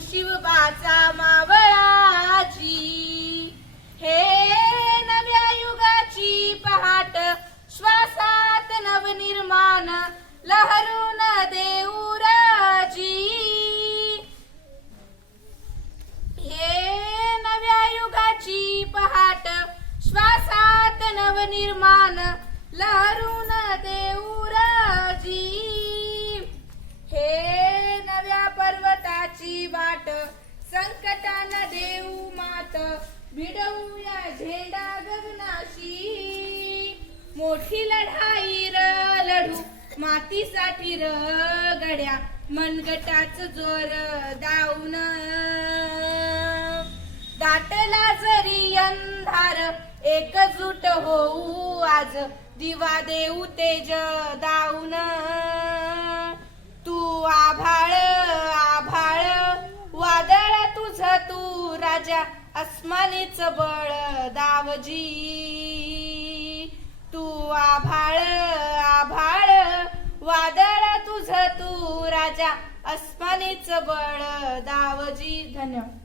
शिवबाचा मावळाची, हे नव्या युगाची पहाट, श्वासात नवनिर्माण लहरून देऊ राजी. हे नव्या युगाची पहाट, श्वासात नवनिर्माण लहरून देऊ राजी. हे नव्या पर्वताची वाट, संकटांना देऊ मात, भिडवूया झेंडा गगनाशी. मोठी लढाई लढू मातीसाठी गड्या, मनगटाच जोर दाऊन. दाटला जरी अंधार, एकजूट होऊ आज, दिवा देऊ तेज दाऊन. तू आभाळ आभाळ वादळ तुझ तू राजा, अस्मानीच बळ दावजी. तू आभाळ आभाळ वादळ तुझ तू राजा, अस्मानीच बळ दावजी. धन्यवाद.